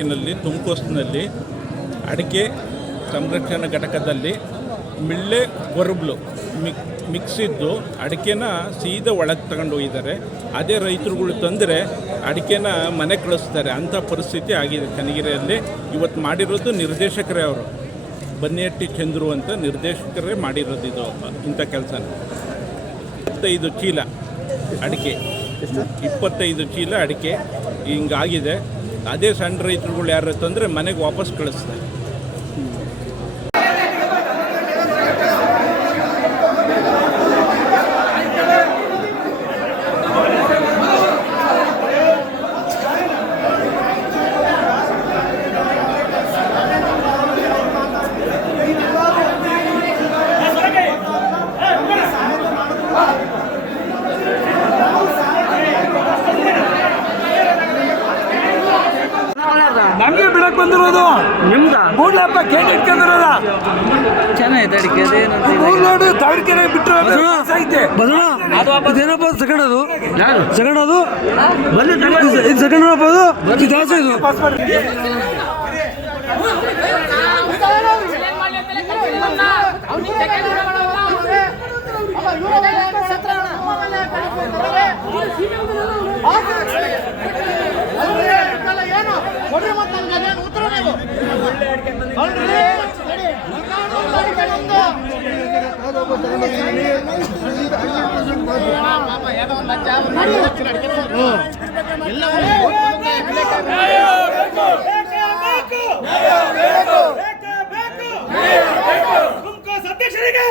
ತಾಲೂಕಿನಲ್ಲಿ ತುಮಕೂರಿನಲ್ಲಿ ಅಡಿಕೆ ಸಂರಕ್ಷಣಾ ಘಟಕದಲ್ಲಿ ಮಿಳ್ಳೆ ಗೊರಬ್ಲು ಮಿಕ್ಸಿದ್ದು ಅಡಿಕೆನ ಸೀದಾ ಒಳಗೆ ತಗೊಂಡು ಹೋಗಿದ್ದಾರೆ. ಅದೇ ರೈತರುಗಳು ತಂದರೆ ಅಡಿಕೆನ ಮನೆ ಕಳಿಸ್ತಾರೆ. ಅಂಥ ಪರಿಸ್ಥಿತಿ ಆಗಿದೆ ಕನಗಿರಿಯಲ್ಲಿ. ಇವತ್ತು ಮಾಡಿರೋದು ನಿರ್ದೇಶಕರೇ, ಅವರು ಬನ್ನಿಹಟ್ಟಿ ಚಂದ್ರು ಅಂತ ನಿರ್ದೇಶಕರೇ ಮಾಡಿರೋದು ಇದು ಇಂಥ ಕೆಲಸ. 25 ಚೀಲ ಅಡಿಕೆ, 25 ಚೀಲ ಅಡಿಕೆ ಹಿಂಗಾಗಿದೆ. ಅದೇ ಸಣ್ಣ ರೈತರುಗಳು ಯಾರು ತಂದರೆ ಮನೆಗೆ ವಾಪಸ್ ಕಳಿಸ್ತಾರೆ. ನಮಗೆ ಬಿಡಕ್ ಬಂದಿರೋದು ನಿಮ್ದ ಮೂಡ್ಲಪ್ಪ ಕೇಕ್ ಇಟ್ಕೊಂಡಿರೋದ ಚೆನ್ನಾಗಿದೆ ಅಡಿಕೆ. ನೋಡಿ ತಾವರೆಕೆರೆ ಬಿಟ್ಟರೆ ಇದೇನಪ್ಪ ಸೆಕೆಂಡ್ ಅದು ಸೆಕೆಂಡ್ ಅದು ಇದು ಸೆಕೆಂಡ್ ಅದು ಇದು ಆಸೆ ಇದು ಸತ್ಯಶ್ರೀಗೆ